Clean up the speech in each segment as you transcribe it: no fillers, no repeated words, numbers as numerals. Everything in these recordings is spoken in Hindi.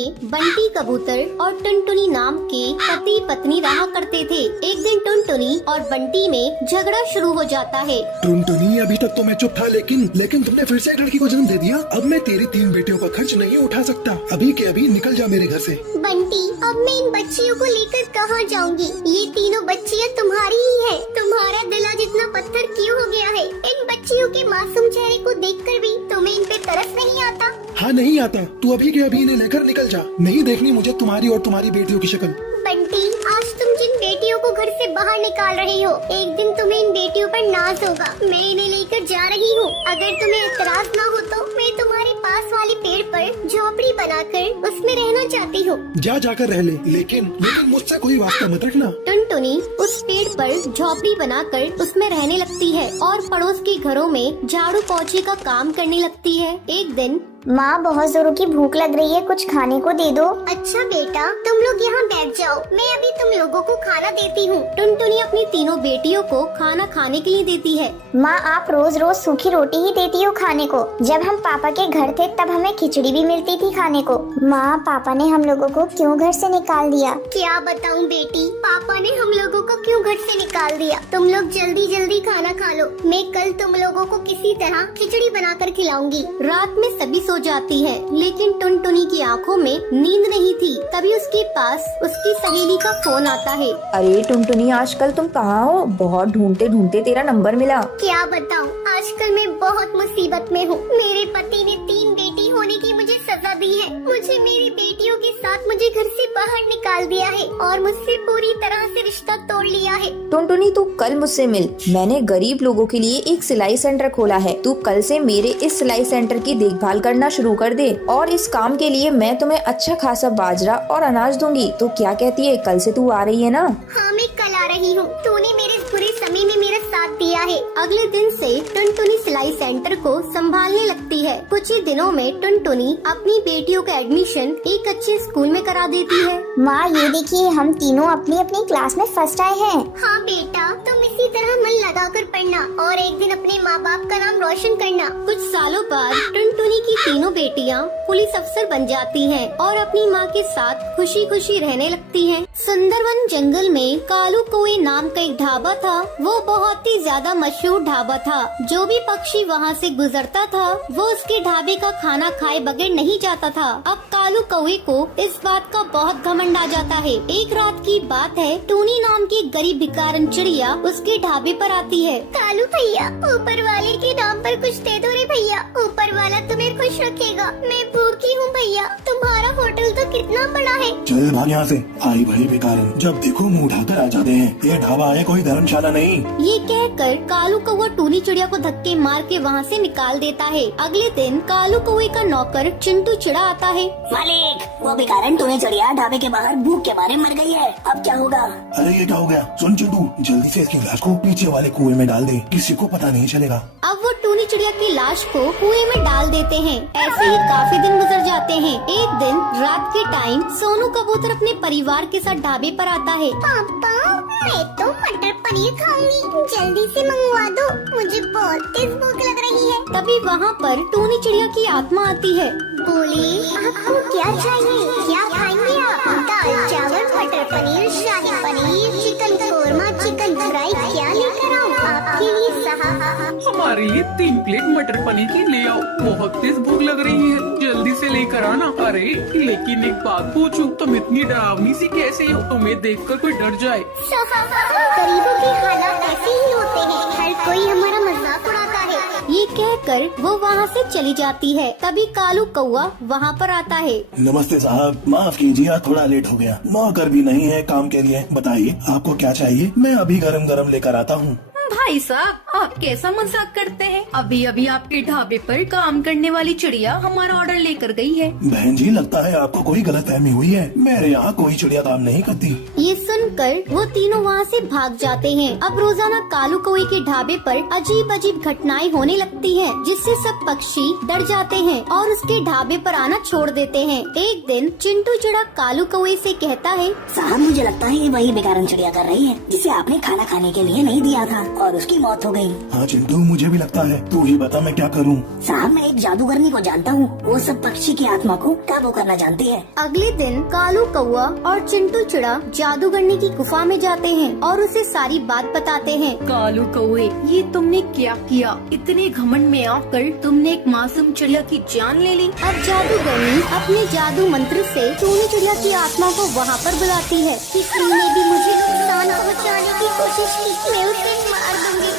में बंटी कबूतर और टुनटुनी नाम के पति पत्नी रहा करते थे। एक दिन टुनटुनी और बंटी में झगड़ा शुरू हो जाता है। टुनटुनी, अभी तक तो मैं चुप था, लेकिन तुमने फिर से एक लड़की को जन्म दे दिया। अब मैं तेरी 3 बेटियों का खर्च नहीं उठा सकता। अभी के अभी निकल जा मेरे घर से। बंटी, अब मैं इन बच्चियों को लेकर कहाँ जाऊँगी? ये तीनों बच्चियाँ तुम्हारी ही है। तुम्हारा दिल आज इतना पत्थर क्यों हो गया है? इन बच्चियों के मासूम चेहरे को देखकर भी तुम्हें इन पे तरस नहीं आता? हाँ, नहीं आता। तू अभी के अभी इन्हें लेकर निकल जा। नहीं देखनी मुझे तुम्हारी और तुम्हारी बेटियों की शक्ल। बंटी, आज तुम जिन बेटियों को घर से बाहर निकाल रहे हो, एक दिन तुम्हें इन बेटियों पर नाज होगा। मैं इन्हें लेकर जा रही हूँ। अगर तुम्हें एतराज ना हो तो मैं तुम्हारे पास वाले पेड़ पर झोपड़ी बनाकर उसमें रहना चाहती हूँ। जा जाकर रह ले, लेकिन मुझसे कोई वास्ता मत रखना। टुनटुनी उस पेड़ पर झोपड़ी बनाकर उसमें रहने लगती है और पड़ोस के घरों में झाड़ू पोछे का काम करने लगती है। एक दिन माँ, बहुत जोरों की भूख लग रही है, कुछ खाने को दे दो। अच्छा बेटा, तुम लोग यहाँ बैठ जाओ, मैं अभी तुम लोगों को खाना देती हूँ। टुनटुनी अपनी तीनों बेटियों को खाना खाने के लिए देती है। माँ, आप रोज रोज सूखी रोटी ही देती हो खाने को। जब हम पापा के घर थे तब हमें खिचड़ी भी मिलती थी खाने को। माँ, पापा ने हम लोगों को क्यों घर से निकाल दिया? क्या बताऊँ बेटी, पापा ने हम लोगों को क्यों घर से निकाल दिया? तुम लोग जल्दी जल्दी खाना खा लो, मैं कल तुम लोगों को किसी तरह खिचड़ी बनाकर खिलाऊंगी। रात में सभी सो जाती है, लेकिन टुनटुनी की आंखों में नींद नहीं थी। तभी उसके पास उसकी सहेली का फोन आता है। अरे टुनटुनी, आजकल तुम कहाँ हो? बहुत ढूंढते ढूंढते तेरा नंबर मिला। क्या बताऊँ, आजकल मैं बहुत मुसीबत में हूँ। मेरे पति ने 3 बेटी होने की मुझे सजा दी है। मुझे मेरी बेटियों के साथ मुझे घर से बाहर निकाल दिया है और मुझसे पूरी तरह से रिश्ता तोड़ लिया है। टुनटुनी, तू कल मुझसे मिल। मैंने गरीब लोगों के लिए एक सिलाई सेंटर खोला है। तू कल से मेरे इस सिलाई सेंटर की देखभाल करना शुरू कर दे और इस काम के लिए मैं तुम्हें अच्छा खासा बाजरा और अनाज दूंगी। तो क्या कहती है, कल से तू आ रही है ना? हाँ, मैं कल आ रही हूँ। तूने मेरे बुरे समय में मेरा साथ दिया है। अगले दिन से टुनटुनी सिलाई सेंटर को संभालने लगती है। कुछ ही दिनों में टुनटुनी अपनी बेटियों का एडमिशन एक अच्छे स्कूल में करा देती है। माँ, ये देखिए, हम तीनों अपनी अपनी क्लास में फर्स्ट आए हैं। हाँ बेटा, तुम इसी तरह मन लगाकर पढ़ना और एक दिन अपने माँ बाप का नाम रोशन करना। कुछ सालों बाद टुनटुनी की तीनों बेटियां पुलिस अफसर बन जाती हैं और अपनी माँ के साथ खुशी खुशी रहने लगती हैं। सुंदरवन जंगल में कालू कौए नाम का एक ढाबा था। वो बहुत ही ज्यादा मशहूर ढाबा था। जो भी पक्षी वहाँ से गुजरता था वो उसके ढाबे का खाना खाए बगैर नहीं जाता था। अब कालू कौए को इस बात का बहुत घमंड आ जाता है। एक रात की बात है, टूनी नाम की एक गरीब भिखारन चिड़िया उसके ढाबे पर आती है। कालू भैया, ऊपर वाले के नाम पर कुछ दे दो रे भैया, ऊपर वाला तुम्हें खुश रखेगा। मैं भूखी हूँ भैया, तुम्हारा होटल तो कितना बड़ा है। चल भाग यहाँ से, आई भरी बेकारन। जब देखो मुँह उठाकर आ जाते हैं। ये ढाबा है, कोई धर्मशाला नहीं। ये कहकर कालू कौवा टूनी चिड़िया को धक्के मार के वहाँ से निकाल देता है। अगले दिन कालू कौवे का नौकर चिंटू चिड़ा आता है। मालिक, वो भिखारन टूनी चिड़िया ढाबे के बाहर भूख के मारे मर गई है। अब क्या होगा? अरे ये क्या हो गया? सुन चिंटू, जल्दी से इसकी लाश को पीछे वाले कुएं में डाल दे, किसी को पता नहीं चलेगा। अब वो टूनी चिड़िया की लाश को कुएं में डाल देते हैं। ऐसे ही काफी दिन गुजर जाते हैं। एक दिन रात के टाइम सोनू कबूतर अपने परिवार के साथ ढाबे पर आता है। पापा, मैं तो मटर पनीर खाऊंगी, जल्दी से मंगवा दो, मुझे बहुत तेज भूख लग रही है। तभी वहाँ पर टूनी चिड़िया की आत्मा आती है। बोले, आपको क्या चाहिए? क्या खाएंगे आप? दाल चावल, matar paneer, shahi paneer, chicken korma, chicken fry, क्या लेकर आऊँ आपके लिए साहब? हमारे लिए 3 प्लेट मटर पनीर की ले आओ, बहुत तेज भूख लग रही है, जल्दी से लेकर आना। अरे लेकिन एक बात पूछूं, तुम इतनी डरावनी सी कैसे हो? तुम्हें देखकर कोई डर जाए। गरीबों के हालात ऐसे ही होते हैं, हर कोई हमारा मजाक उड़ाता है। ये कहकर वो वहाँ से चली जाती है। तभी कालू कौवा वहाँ पर आता है। नमस्ते साहब, माफ कीजिए, आज थोड़ा लेट हो गया। नौकर भी नहीं है काम के लिए। बताइए आपको क्या चाहिए, मैं अभी गरम गरम लेकर आता हूँ। भाई साहब, आप कैसा मजाक करते हैं? अभी अभी आपके ढाबे पर काम करने वाली चिड़िया हमारा ऑर्डर लेकर गई है। बहन जी, लगता है आपको कोई गलतफहमी हुई है। मेरे यहाँ कोई चिड़िया काम नहीं करती। ये सुनकर वो तीनों वहाँ से भाग जाते हैं। अब रोजाना कालू कौवे के ढाबे पर अजीब अजीब घटनाएं होने लगती हैं, जिससे सब पक्षी डर जाते हैं और उसके ढाबे पर आना छोड़ देते हैं। एक दिन चिंटू चिड़ा कालू कौवे से कहता है, साहब, मुझे लगता है ये वही भिखारन चिड़िया कर रही है जिसे आपने खाना खाने के लिए नहीं दिया था और उसकी मौत हो गई। हाँ चिंटू, मुझे भी लगता है। तू ही बता मैं क्या करूँ। साहब मैं एक जादूगरनी को जानता हूँ, वो सब पक्षी की आत्मा को काबू करना जानती है। अगले दिन कालू कौआ और चिंटू चिड़ा जादूगरनी की गुफा में जाते हैं और उसे सारी बात बताते हैं। कालू कौए, ये तुमने क्या किया? इतने घमंड में आकर तुमने एक मासूम चिड़िया की जान ले ली। अब जादूगरनी अपने जादू मंत्र से टूनी चिड़िया की आत्मा को वहाँ पर बुलाती है। किसी ने भी मुझे नुकसान पहुँचाने की कोशिश की, मैं उसे मार दूंगी।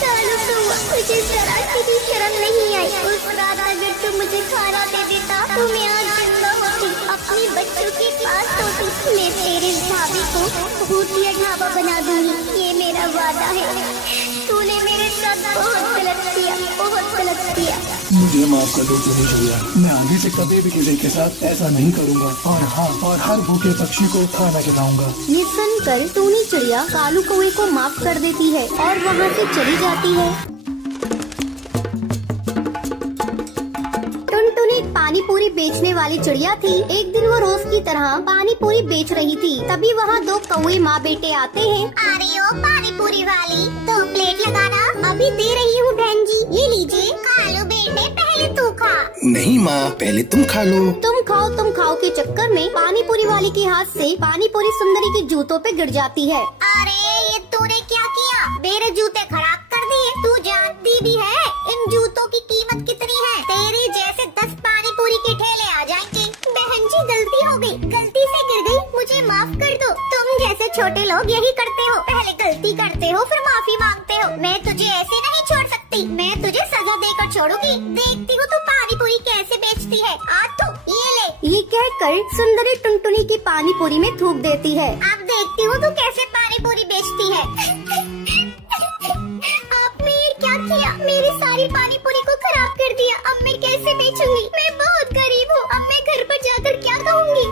कालू कौआ, मुझे जरा सी भी शर्म नहीं आई। उस रात अगर तू मुझे खाना दे देता तो मैं आज जिंदा होती, अपने बच्चों के पास होती। मैं तेरे ढाबे को भूतिया ढाबा बना दूंगी, ये मेरा वादा है। तूने मेरे साथ बहुत गलत किया, बहुत गलत किया। मुझे माफ कर दो टूनी चिड़िया, मैं आगे से कभी भी किसी के साथ ऐसा नहीं करूँगा। और हाँ, और हर भूखे पक्षी को खाना खिलाऊंगा। ये सुनकर टूनी चिड़िया कालू कौए को माफ कर देती है और वहाँ से चली जाती है। टुनटुनी पानी पूरी बेचने वाली चिड़िया थी। एक दिन वो रोज की तरह पानी पूरी बेच रही थी। तभी वहाँ दो कौए माँ बेटे आते हैं। अरे ओ पानी पूरी वाली, 2 प्लेट लगाना। अभी दे रही हूँ बहन जी, ये लीजिए। खा लो बेटे, पहले तू खा। नहीं माँ, पहले तुम खा लो। तुम खाओ के चक्कर में पानी पूरी वाली के हाथ से पानी पूरी सुंदरी के जूतों पे गिर जाती है। अरे ये तूने क्या किया? मेरे जूते खराब कर दिए। तू जानती भी है इन जूतों की कीमत कितनी है? तेरे जैसे 10 पानी पूरी के ठेले आ जाएंगे। बहन जी गलती हो गई, गलती से गिर गई, मुझे माफ कर दो। तुम जैसे छोटे लोग यही करते हो, पहले गलती करते हो फिर माफी मांगते हो। मैं तुझे ऐसे नहीं छोड़ सकती, मैं तुझे सजा देकर छोड़ूंगी। देखती हूँ तू पानी पूरी कैसे बेचती है। आज तू ये ले। ये कहकर सुंदरी टुनटुनी की पानी पूरी में थूक देती है। अब देखती हूँ तू कैसे पानी पूरी बेचती है। आपने ये क्या किया? मेरी सारी पानी पूरी को खराब कर दिया। अब मैं कैसे बेचूंगी? मैं बहुत गरीब हूँ, अब मैं घर पर जाकर क्या कहूँगी?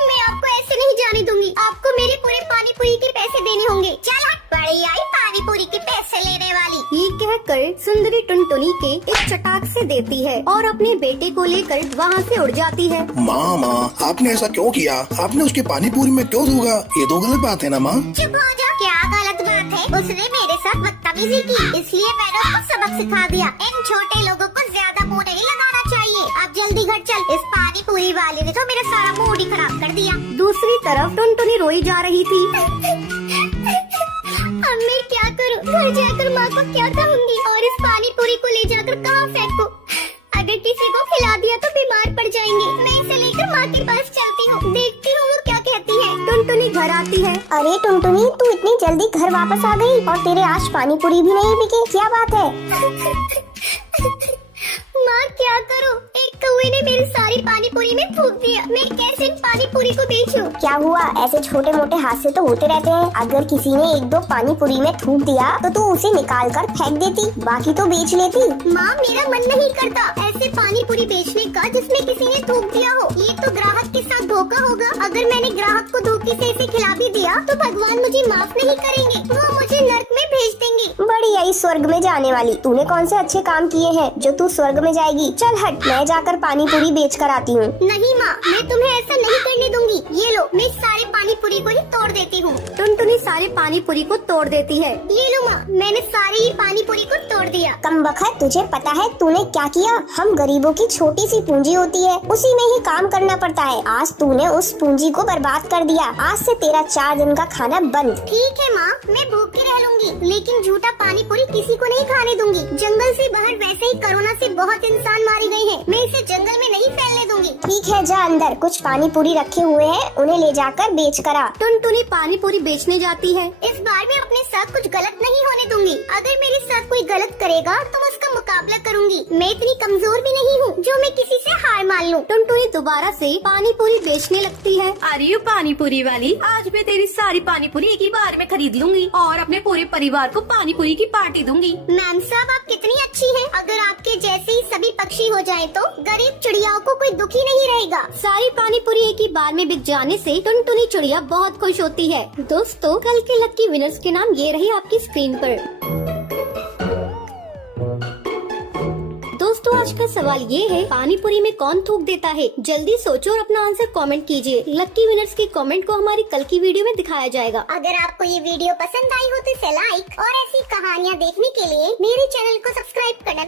मैं आपको ऐसे नहीं जाने दूंगी, आपको मेरे पूरे पानी पूरी के पैसे देने होंगे। चल हट, बड़ी आई पानी पूरी के पैसे लेने वाली। ये कहकर सुंदरी टुनटुनी के एक चटाक से देती है और अपने बेटे को लेकर वहाँ से उड़ जाती है। माँ, आपने ऐसा क्यों किया? आपने उसके पानी पूरी में क्यों धोगा? ये तो गलत बात है ना माँ। चुप हो जा, क्या गलत बात है? उसने मेरे साथ बदतमीजी की, इसलिए मैंने उसको सबक सिखा दिया। इन छोटे लोगों को ज्यादा मुंह नहीं लगाना चाहिए। अब जल्दी घर चल, इस पानी पूरी वाले ने तो मेरा सारा मूड ही खराब कर दिया। दूसरी तरफ टुनटुनी रोई जा रही थी। अब मैं क्या करूं? घर जाकर माँ को क्या कहूँगी? और इस पानी पूरी को ले जाकर कहाँ फेंकूं? अगर किसी को खिला दिया तो बीमार पड़ जाएंगे। मैं इसे लेकर माँ के पास चलती हूँ, देखती हूँ वो क्या कहती है। टुनटुनी घर आती है। अरे टुनटुनी, तू इतनी जल्दी घर वापस आ गई और तेरे आज पानी पूरी भी नहीं बिके, क्या बात है? माँ क्या करूँ? एक कौवे ने मेरी सारी पानी पूरी में थूक दिया। मैं कैसे इन पानी पूरी को बेचूं? क्या हुआ? ऐसे छोटे मोटे हादसे तो होते रहते हैं। अगर किसी ने 1-2 पानी पूरी में थूक दिया तो तू उसे निकाल कर फेंक देती, बाकी तो बेच लेती। माँ मेरा मन नहीं करता ऐसे पानी पूरी बेचने का जिसमें किसी ने थूक दिया हो। ये तो ग्राहक के साथ धोखा होगा। अगर मैंने ग्राहक को धोखे से इसे खिला भी दिया तो भगवान मुझे माफ नहीं करेंगे, वो मुझे नर्क में भेज देंगे। बड़ी आई स्वर्ग में जाने वाली, तूने कौन से अच्छे काम किए हैं जो तू स्वर्ग में जाएगी? चल हट, मैं जाकर पानी पूरी बेच कर आती हूँ। नहीं माँ, मैं तुम्हें ऐसा नहीं करने दूंगी। ये लो, मैं सारे पानी पूरी को ही तोड़ देती हूँ। टुनटुनी सारे पानी पूरी को तोड़ देती है। ये लो माँ, मैंने सारी ही पानी पूरी को तोड़ दिया। कमबख्त, तुझे पता है तूने क्या किया? हम गरीबों की छोटी सी पूंजी होती है, उसी में ही काम करना पड़ता है। आज तूने उस पूंजी को बर्बाद कर दिया। आज से तेरा 4 दिन का खाना बंद। ठीक है माँ, मैं भूखी रह लूंगी, लेकिन झूठा पानी पूरी किसी को नहीं खाने दूंगी। जंगल से बाहर वैसे ही कोरोना से बहुत इंसान मारे गए हैं, मैं इसे जंगल में नहीं फैलने दूंगी। ठीक है, जा अंदर, कुछ पानी पूरी रखे हुए हैं, उन्हें ले जाकर बेच कर आ। टुनटुनी पानी पूरी बेचने जाती है। इस बार मैं अपने साथ कुछ गलत नहीं होने दूंगी। अगर मेरे साथ कोई गलत करेगा तो मैं उसका मुकाबला करूंगी। मैं इतनी कमजोर भी नहीं हूँ जो मैं किसी से हार मान लूँ। टुनटुनी दोबारा से पानी पूरी बेचने लगती है। अरे पानी पूरी वाली, आज मैं तेरी सारी पानी पूरी एक ही बार में खरीद लूंगी और अपने पूरे परिवार को पानी पूरी की पार्टी दूंगी। मैम साहब, आप कितनी अच्छी हैं। अगर आपके जैसे ही सभी पक्षी हो जाए तो गरीब चिड़ियाओं को कोई दुखी नहीं रहेगा। सारी पानी पूरी एक ही बार में बिक जाने से टुनटुनी चिड़िया बहुत खुश होती है। दोस्तों, कल के लकी विनर्स के नाम ये रहे आपकी स्क्रीन पर। दोस्तों, आज का सवाल ये है, पानी पूरी में कौन थूक देता है? जल्दी सोचो और अपना आंसर कमेंट कीजिए। लकी विनर्स की कमेंट को हमारी कल की वीडियो में दिखाया जाएगा। अगर आपको ये वीडियो पसंद आई हो तो इसे लाइक और ऐसी कहानियाँ देखने के लिए मेरे चैनल को सब्सक्राइब करना